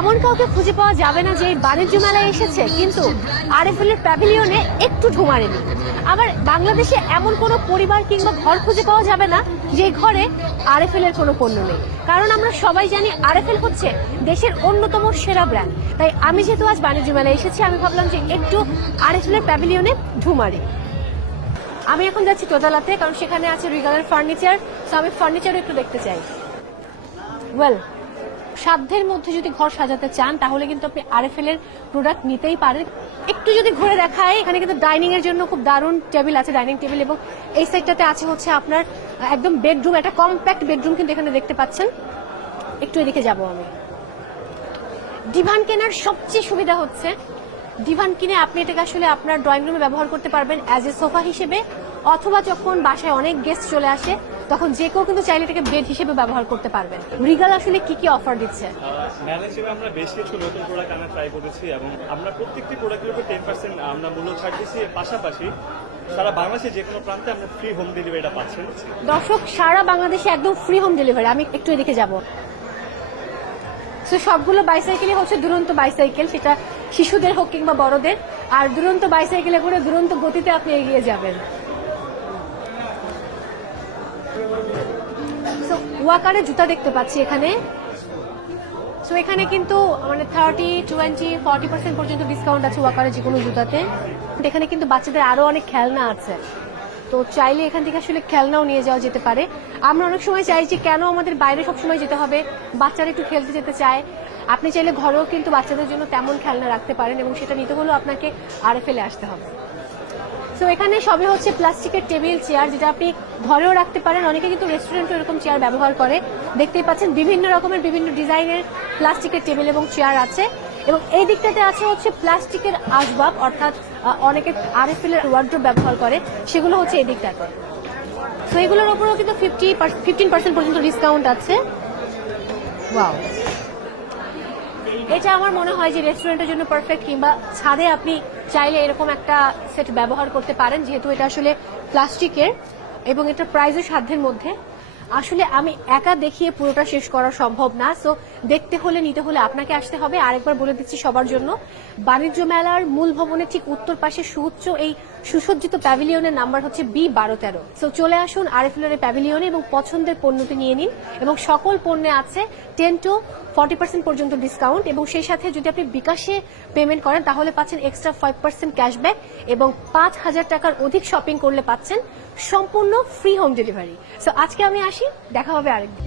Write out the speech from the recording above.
এমন কাউকে খুঁজে পাওয়া যাবে না যে বাণিজ্য মেলায় এসেছে কিন্তু আরএফএল এর প্যাভিলিয়নে একটু ঢু মারেনি। আবার বাংলাদেশে এমন কোনো পরিবার কিংবা ঘর খুঁজে পাওয়া যাবে না যে ঘরে আরএফএল এর কোনো পণ্য নেই, কারণ আমরা সবাই জানি আরএফএল হচ্ছে দেশের অন্যতম সেরা ব্র্যান্ড। তাই আমি যেহেতু আজ বাণিজ্য মেলায় এসেছি, আমি ভাবলাম যে একটু আরএফএল এর প্যাভিলিয়নে ঢু মারি। আমি এখন যাচ্ছি দোতলাতে, কারণ সেখানে আছে রিগালের ফার্নিচার, তো আমি ফার্নিচারও একটু দেখতে চাই। ওয়েল, সাধ্যের মধ্যে যদি ঘর সাজাতে চান তাহলে কিন্তু আপনি আরএফএল এর প্রোডাক্ট নিতেই পারেন। একটু যদি ঘুরে দেখায়, এখানে কিন্তু ডাইনিং এর জন্য খুব দারুণ টেবিল আছে, ডাইনিং টেবিল, এবং এই সাইডটাতে আছে হচ্ছে আপনার একদম বেডরুম, একটা কম্প্যাক্ট বেডরুম কিন্তু এখানে দেখতে পাচ্ছেন। একটু এদিকে যাব আমি। ডিভান কেনার সবচেয়ে সুবিধা হচ্ছে ডিভান কিনে আপনি এটাকে আসলে আপনার ড্রয়িং রুমে ব্যবহার করতে পারবেন অ্যাজ এ সোফা হিসেবে, অথবা যখন বাসায় অনেক গেস্ট চলে আসে তখন যে কেউ কিন্তু চাইলে এটাকে বেড হিসেবে ব্যবহার করতে পারবেন। রিগাল আসলে কি কি অফার দিচ্ছে? মেলা হিসেবে আমরা বেশ কিছু নতুন প্রোডাক্ট আনা ট্রাই করেছি এবং আমরা প্রত্যেকটি প্রোডাক্টের উপর 10% আমরা মূল্য ছাড় দিচ্ছি। এর পাশাপাশি সারা বাংলাদেশে যে কোনো প্রান্তে আমরা ফ্রি হোম ডেলিভারিটা পাচ্ছেন। দর্শক, সারা বাংলাদেশে একদম ফ্রি হোম ডেলিভারি। আমি একটু এদিকে যাব। সবগুলো বাইসাইকেলই হচ্ছে দুরন্ত বাইসাইকেল, সেটা শিশুদের হোক কিংবা বড়দের, আর দুরন্ত বাইসাইকেলে করে দুরন্ত গতিতে আপনি এগিয়ে যাবেন। ওয়াকারে জুতা দেখতে পাচ্ছি এখানে। সো এখানে কিন্তু মানে 30, 20, 40% পর্যন্ত ডিসকাউন্ট আছে ওয়াকারে যে কোনো জুতাতে। এখানে কিন্তু বাচ্চাদের আরো অনেক খেলনা আছে, তো চাইলে এখান থেকে আসলে খেলনাও নিয়ে যাওয়া যেতে পারে। আমরা অনেক সময় চাই যে কেন আমাদের বাইরে সবসময় যেতে হবে, বাচ্চারা একটু খেলতে যেতে চায়। আপনি চাইলে ঘরেও কিন্তু বাচ্চাদের জন্য তেমন খেলনা রাখতে পারেন, এবং সেটা নিতে হলেও আপনাকে আরএফএল-এ আসতে হবে। তো এখানে সবই হচ্ছে প্লাস্টিকের টেবিল চেয়ার, যেটা আপনি ঘরেও রাখতে পারেন। অনেকে কিন্তু রেস্টুরেন্টে এরকম চেয়ার ব্যবহার করে, দেখতেই পাচ্ছেন বিভিন্ন রকমের বিভিন্ন ডিজাইনের প্লাস্টিকের টেবিল এবং চেয়ার আছে। এবং এই দিকটাতে আছে হচ্ছে প্লাস্টিকের আসবাব, অর্থাৎ অনেকে আরএফএল এর ওয়ার্ড্রোব ব্যবহার করে, সেগুলো হচ্ছে এই দিকটাতে। তো এগুলোর উপরেও কিন্তু 15% পর্যন্ত ডিসকাউন্ট আছে। ওয়াও, এটা আমার মনে হয় যে রেস্টুরেন্টের জন্য পারফেক্ট, কিংবা ছাদে আপনি চাইলে এরকম একটা সেট ব্যবহার করতে পারেন, যেহেতু এটা আসলে প্লাস্টিকের এবং এটা প্রাইসও সাধ্যের মধ্যে। আসলে আমি একা দেখিয়ে পুরোটা শেষ করা সম্ভব না, সো দেখতে হলে নিতে হলে আপনাকে আসতে হবে। আরেকবার বলে দিচ্ছি সবার জন্য, বাণিজ্য মেলার মূল ভবনের ঠিক উত্তর পাশে সুউচ্চ এই সুসজ্জিত প্যাভিলিয়নের নাম্বার হচ্ছে B1213। সো চলে আসুন আরএফএল এর প্যাভিলিয়নে এবং পছন্দের পণ্যটি নিয়ে নিন। এবং সকল পণ্যে আছে 10 to 40% পর্যন্ত ডিসকাউন্ট, এবং সেই সাথে যদি আপনি বিকাশে পেমেন্ট করেন তাহলে পাচ্ছেন এক্সট্রা 5% ক্যাশব্যাক, এবং 5,000 টাকার অধিক শপিং করলে পাচ্ছেন সম্পূর্ণ ফ্রি হোম ডেলিভারি। সো আজকে আমি আসি, দেখা হবে আরেকদিন।